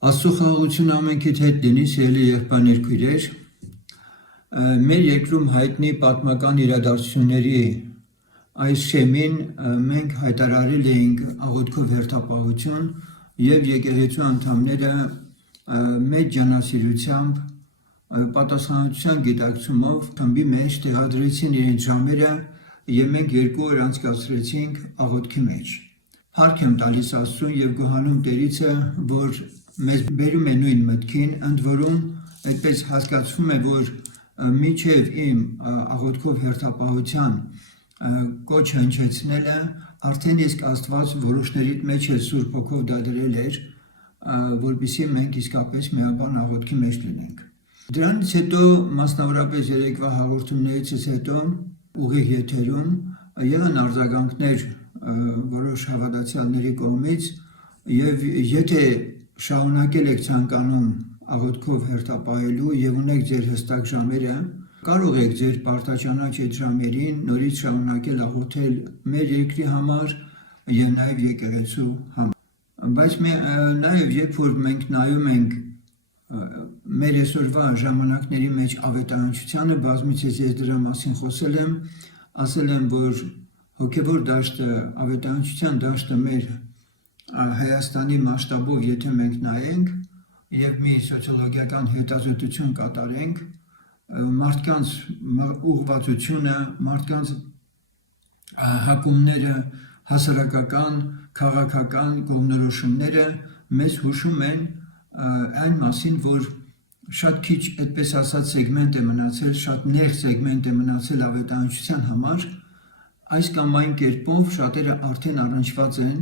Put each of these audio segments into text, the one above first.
Աստծո խաղաղությունը ամենքիդ հետ լինի, սիրելի եղբայրներ, քույրեր։ Մեր երկրում հայտնի պատմական իրադարձությունների այս շեմին մենք հայտարարել էինք աղոթքով հերթապահություն եւ եկեղեցու անդամները մեծ ջանասիրությամբ պատասխանատվության գիտակցումով խմբի մեջ տեղադրեցին իրենց ժամերը եւ մենք 2 օր անցկացրեցինք աղոթքի մեջ։ Փառք եմ տալիս Աստծուն եւ գոհանում Տերիցը, որ մեզ բերում է նույն մտքին, ընդ որում այդպես հասկացվում է, որ մինչև իմ աղոթքով հերթապահության կոչ հնչեցնելը արդեն իսկ Աստված որոշներիդ մեջ է Սուրբ Հոգով դադրել էր, որպեսզի մենք իսկապես միաբան աղոթքի մեջ լինենք։ Դրանից հետո մասնավորապես երեկվա հաղորդումներից հետո ուղիղ եթերում եղան արձագանքներ որոշ հավատացյալների կողմից եւ եթե շարունակել եք ցանկանում աղոթքով հերթապահելու եւ ունեք ձեր հստակ ժամերը, կարող եք ձեր պարտաճանաչ այդ ժամերին նորից շարունակել աղոթել մեր երկրի համար եւ նաեւ եկեղեցու համար։ Բայց նաեւ երբ որ մենք նայում ենք մեր այսօրվա ժամանակների մեջ ավետարանչությանը, բազմիցս ես դրա մասին խոսել եմ, ասել եմ, որ հոգևոր դաշտը, ավետարանչության դաշտը մեր Հայաստանի մասշտաբով եթե մենք նայենք եւ մի սոցիոլոգիական հետազոտություն կատարենք, մարդկանց ուղղվածությունը, մարդկանց հակումները, հասարակական, քաղաքական կողմնորոշումները մեզ հուշում են այն մասին, որ շատ քիչ, այդպես ասած, սեգմենտ է մնացել, շատ նեղ սեգմենտ է մնացել ավետարանչության համար, այս կամ այն կերպով շատերը արդեն առնչված են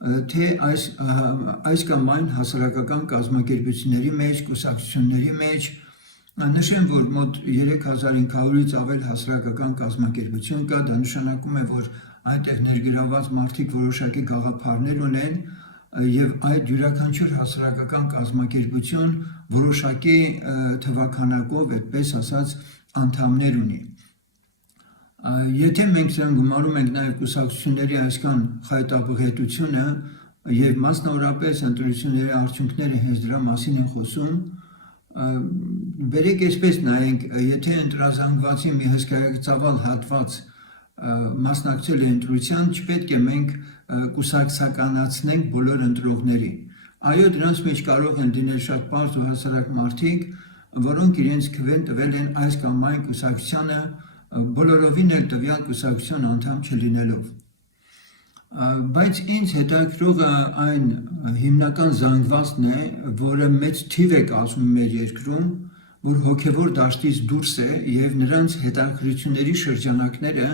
թե այս կամ այն հասարակական կազմակերպությունների մեջ, կուսակցությունների մեջ, նշեմ, որ մոտ 3500-ից ավել հասարակական կազմակերպություն կա, դա նշանակում է, որ այնտեղ ներգրավված մարդիկ որոշակի գաղափարներ ունեն եւ այդ յուրաքանչյուր հասարակական կազմակերպություն որոշակի թվականակով, այդպես ասած, անդամներ ունի։ Եթե մենք դրան գումարում ենք նաև կուսակցությունների այսքան խայտաբղետությունը եւ մասնավորապես ընտրությունների արդյունքները հենց դրա մասին են խոսում, բերեք այսպես նայենք, եթե ընտրազանգվածի մի հսկայածավալ հատված մասնակցել է ընտրության, չպետք է մենք կուսակցականացնենք բոլոր ընտրողներին։ Այո, դրանց մեջ կարող են լինել շատ պարզ ու հասարակ մարդիկ, որոնք իրենց քվեն տվել են այս կամ այն կուսակցությանը, բոլորովին էլ տվյալ կուսակցության անդամ չլինելով։ Բայց ինձ հետաքրքրողը այն հիմնական զանգվածն է, որը մեծ թիվ է կազմում մեր երկրում, որ հոգևոր դաշտից դուրս է եւ նրանց հետաքրքրությունների շրջանակները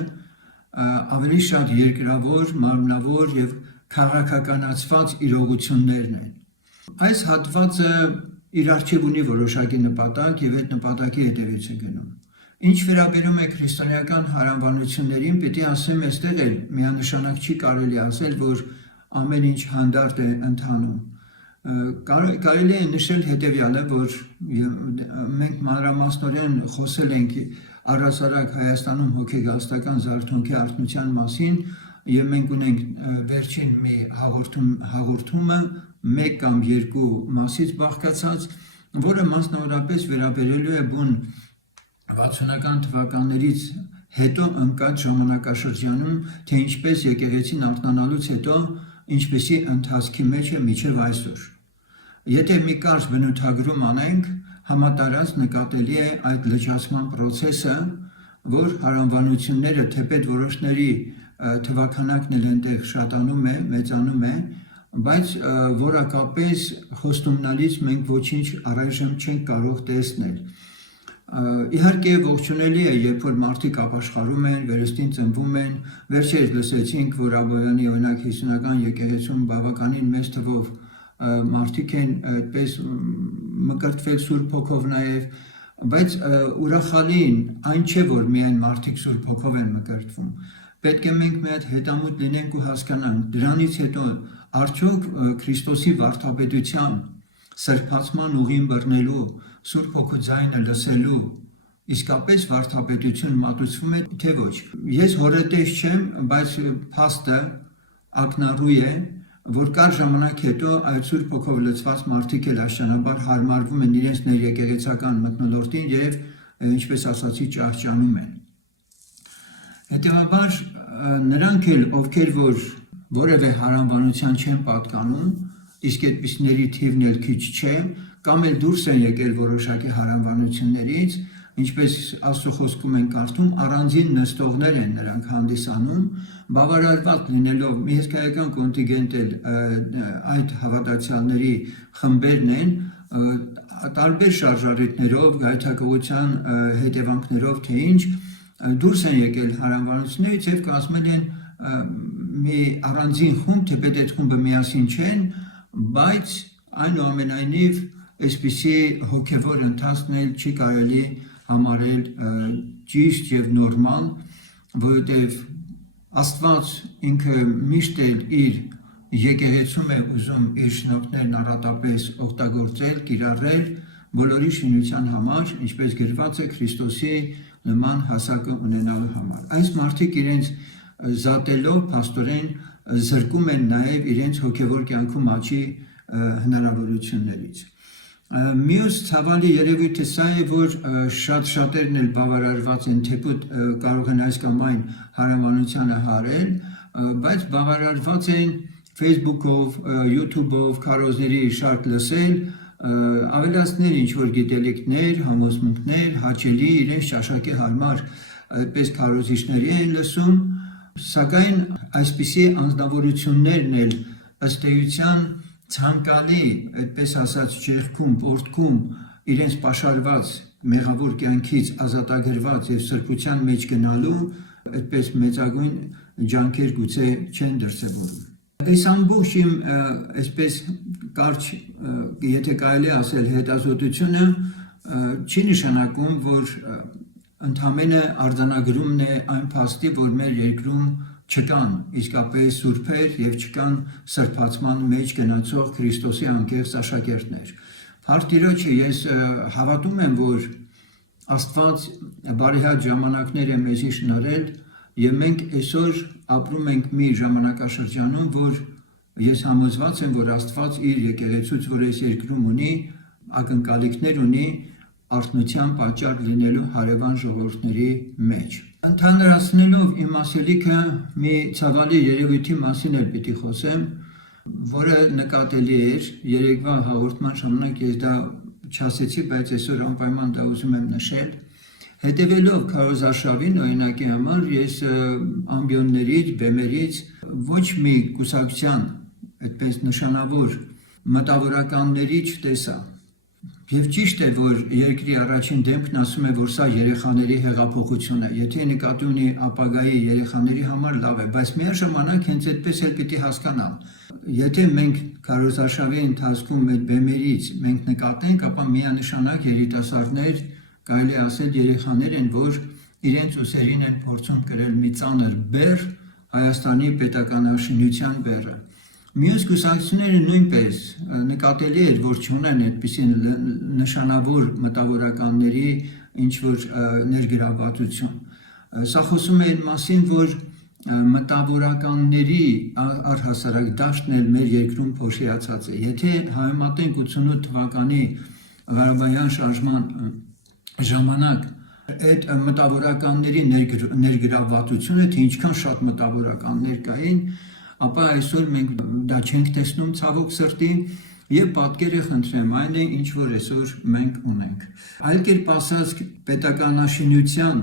ավելի շատ երկրավոր, մարմնավոր եւ քաղաքականացված իրողություններն են։ Այս հատվածը իր առջև ունի որոշակի նպատակ եւ այդ նպատակի հետևից է գնում։ Ինչ վերաբերում է քրիստոնեական հարանվանություններին, պիտի ասեմ, այստեղ էլ միանշանակ չի կարելի ասել, որ ամեն ինչ հանդարտ է ընթանում։ Կարելի է նշել հետևյալը, որ մենք մանրամասնորեն խոսել ենք առհասարակ Հայաստանում հոգեգաստական զարթոնքի արթնության մասին եւ մենք ունենք վերջին մի հաղորդումը 1 կամ 2 մասից բաղկացած, որը մասնավորապես վերաբերելու է բուն 60-ական թվականներից հետո ընկած ժամանակաշրջանում, թե ինչպես եկեղեցին արթնանալուց հետո ինչպեսի ընթացքի մեջ է մինչև այսօր։ Եթե մի կարճ բնութագրում անենք, համատարած նկատելի է այդ լճացման process-ը, որ հարանվանությունները թեպետ որոշների թվականակն էլ այնտեղ շատանում է, մեծանում է, բայց որակապես խոստումնալից մենք ոչինչ առայժմ չենք կարող տեսնել։ Իհարկե ողջունելի է, երբ որ մարդիկ ապաշխարում են, վերստին ծնվում են, վերջերս լսեցինք, որ Աբովյանի օրինակ 50-ական եկեղեցում բավականին մեծ թվով մարդիկ են այդպես մկրտվել Սուրբ Հոգով նաև, բայց ուրախալին այն չէ, որ միայն մարդիկ Սուրբ Հոգով են մկրտվում։ Պետք է մենք մի հատ հետամուտ լինենք ու հասկանանք, դրանից հետո արդյոք Քրիստոսի վարդապետության սրբացման ուղին բռնելու, Սուրբ Հոգու ձայնը լսելու իսկապես վարդապետություն մատուցվում է, թե ոչ։ Ես հորետես չեմ, բայց փաստը ակնառու է, որ կար ժամանակ հետո այդ Սուրբ Հոգով լցված մարդիկ էլ աշճանաբար հարմարվում են իրենց ներեկեղեցական մթնոլորտին եւ ինչպես ասացի ճահճանում են։ Հետևաբար նրանք էլ ովքեր որ որևէ հարանվանության չեն պատկանում, իսկ այդպիսների թիվն էլ քիչ չէ, կամ էլ դուրս են եկել որոշակի հարանվանություններից, ինչպես Աստծո խոսքում են կարդում, առանձին նստողներ են նրանք հանդիսանում, բավարարված լինելով մի հսկայական կոնտինգենտ էլ այդ հավատացյալների խմբերն են, տարբեր շարժառիթներով, գայթակղության հետևանքներով, թե ինչ, դուրս են եկել հարանվանություններից եւ կազմել են մի առանձին խումբ, թեպետ այդ խումբը միասին չեն, բայց այնուամենայնիվ այսպիսի հոգևոր ընթացքն չի կարելի համարել ճիշտ եւ նորմալ, որովհետեւ Աստված ինքը միշտ էլ իր եկեղեցում է ուզում իր շնորհքներն առատապես օգտագործել, կիրառել բոլորի շինության համար, ինչպես գրված է Քրիստոսի նման հասակը ունենալու համար։ Այս մարդիկ իրենց զատելով փաստորեն զրկում են նաև իրենց հոգևոր կյանքում աճի հնարավորություններից։ Մյուս ցավալի երևույթը սա է, որ շատերն էլ բավարարված են, թեպուտ կարող են այս կամ այն հարանվանությանը հարել, բայց բավարարված են Facebook-ով, YouTube-ով, քարոզների շարք լսել, ավելացնել ինչ-որ գիտելիքներ, համոզմունքներ, հաճելի իրենց ճաշակի հարմար այդպես քարոզիչների են լսում, սակայն այսպիսի անձնավորություններն էլ ըստ էության ցանկալի, այդպես ասած, ճեղքում, պորտքում իրենց պաշարված մեղավոր կյանքից ազատագրված եւ սրբության մեջ գնալու այդպես մեծագույն ջանքեր գուցե չեն դրսևորում։ Այս ամբողջ իմ այսպես կարճ, եթե կարելի ասել, հետազոտությունը չի նշանակում, որ ընդամենը արձանագրումն է այն փաստի, որ մեր երկրում չկան իսկապես սուրբեր եւ չկան սրբացման մեջ գնացող Քրիստոսի անկեղծ աշակերտներ։ Փառք Տիրոջը, ես հավատում եմ, որ Աստված բարեհաճ ժամանակներ է մեզի շնորհել եւ մենք այսօր ապրում ենք մի ժամանակաշրջանում, որ ես համոզված եմ, որ Աստված իր եկեղեցուց, որ այս երկրում ունի, ակնկալիքներ ունի արթնության պատճառ լինելու հարևան ժողովուրդների մեջ։ Ընդհանրացնելով իմ ասելիքը մի ցավալի երևույթի մասին էլ պիտի խոսեմ, որը նկատելի էր երեկվա հաղորդման ժամանակ ես դա չասեցի, բայց այսօր անպայման դա ուզում եմ նշել։ Հետևելով քարոզարշավին օրինակի համար ես ամբիոններից, բեմերից ոչ մի կուսակցության այդպես նշանավոր մտավորականների չտեսա։ Եվ ճիշտ է, որ երկրի առաջին դեմքն ասում է, որ սա երեխաների հեղափոխություն է, եթե նկատի ունի ապագայի երեխաների համար լավ է, բայց միաժամանակ հենց այդպես էլ պիտի հասկանալ։ Եթե մենք քարոզարշավի ընթացքում այդ բեմերից մենք նկատենք, ապա միանշանակ երիտասարդներ, կարելի ասել երեխաներ են, որ իրենց ուսերին են փորձում կրել մի ծանր բեռ, Հայաստանի պետականաշինության բեռը։ Մյուս կուսակցությունները նույնպես նկատելի էր, որ չունեն այդպիսի նշանավոր մտավորականների ինչ-որ ներգրավվածություն։ Սա խոսում է այն մասին, որ մտավորականների առհասարակ դաշտն էլ մեր երկրում փոշիացած է։ Եթե համեմատենք 88 թվականի Ղարաբաղյան շարժման ժամանակ այդ մտավորականների ներգրավվածությունը, թե ինչքան շատ մտավորականներ կային, ապա այսօր մենք դա չենք տեսնում ցավոք սրտի եւ պատկերը խնդրեմ այն է ինչ որ այսօր մենք ունենք։ Այլ կերպ ասած պետականաշինության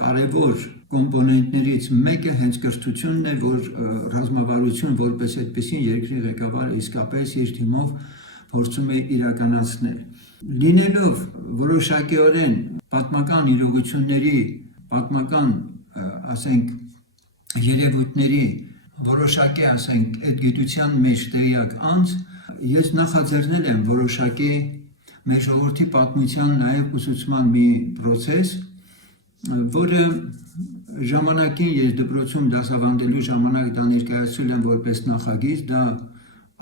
կարևոր կոմպոնենտներից մեկը հենց կրթությունն է, որ ռազմավարություն որպես այդպեսին երկրի ղեկավարը իսկապես իր թիմով փորձում է իրականացնել։ Լինելով որոշակիորեն պատմական իրողությունների, պատմական, ասենք, երևույթների որոշակի, ասենք, այդ գիտության մեջ տեղյակ անձ, ես նախաձեռնել եմ որոշակի մեր ժողովրդի պատմության նաև ուսուցման մի process, որը ժամանակին ես դպրոցում դասավանդելու ժամանակ դա ներկայացրել եմ որպես նախագիծ, դա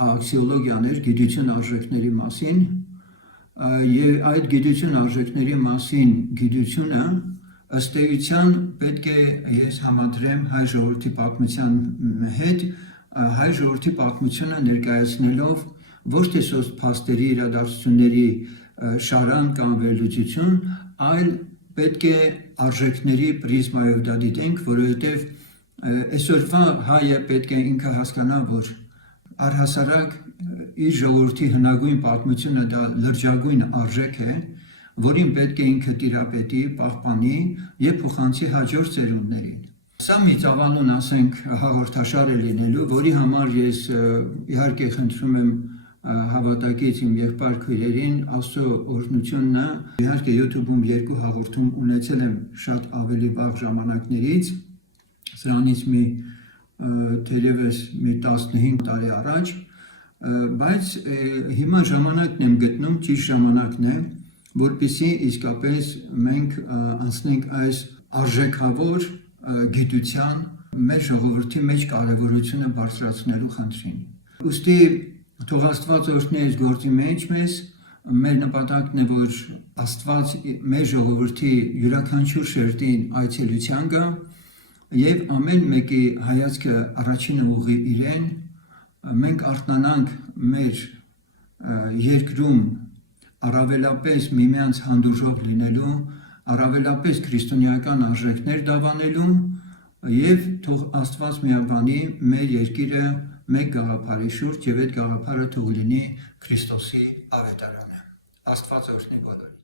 աքսիոլոգիան էր, գիտություն արժեքների մասին, եւ այդ գիտություն արժեքների մասին գիտությունը ըստ էության պետք է ես համադրեմ հայ ժողովրդի պատմության հետ, հայ ժողովրդի պատմությունը ներկայացնելով ոչ թե սոց փաստերի իրադարձությունների շարան կամ վերլուծություն, այլ պետք է արժեքների պրիզմայով դա դիտենք, որովհետև այսօրվա հայը պետք է ինքը հասկանա, որ առհասարակ իր ժողովրդի հնագույն պատմությունը դա լրջագույն արժեք է, որին պետք է ինքը տիրապետի, պահպանի եւ փոխանցի հաջորդ ծերունդներին։ Սա մի ծավալուն, ասենք, հաղորդաշար է լինելու, որի համար ես իհարկե խնդրում եմ հավատակից իմ եղբայր քույրերին Աստծո օրհնությունն է։ Իհարկե YouTube-ում 2 հաղորդում ունեցել եմ շատ ավելի վաղ ժամանակներից, սրանից մի թերևս մի 15 տարի առաջ, բայց հիմա ժամանակն եմ գտնում, ճիշտ ժամանակն է, որպեսզի իսկապես մենք անցնենք այս արժեքավոր գիտության մեր ժողովրդի մեջ կարևորությունը բարձրացնելու խնդրին։ Ուստի թող Աստված օրհնի այս գործի մեջ մեզ, մեր նպատակն է, որ Աստված մեր ժողովրդի յուրաքանչյուր շերտին այցելության գա եւ ամեն մեկի հայացքը առաջինը ուղղի իրեն, մենք արթնանանք մեր երկրում առավելապես միմյանց հանդուրժող լինելու, առավելապես քրիստոնեական արժեքներ դավանելու եւ թող Աստված միաբանի մեր երկիրը մեկ գաղափարի շուրջ եւ այդ գաղափարը թող լինի Քրիստոսի ավետարանը։ Աստված օրհնի բոլորին։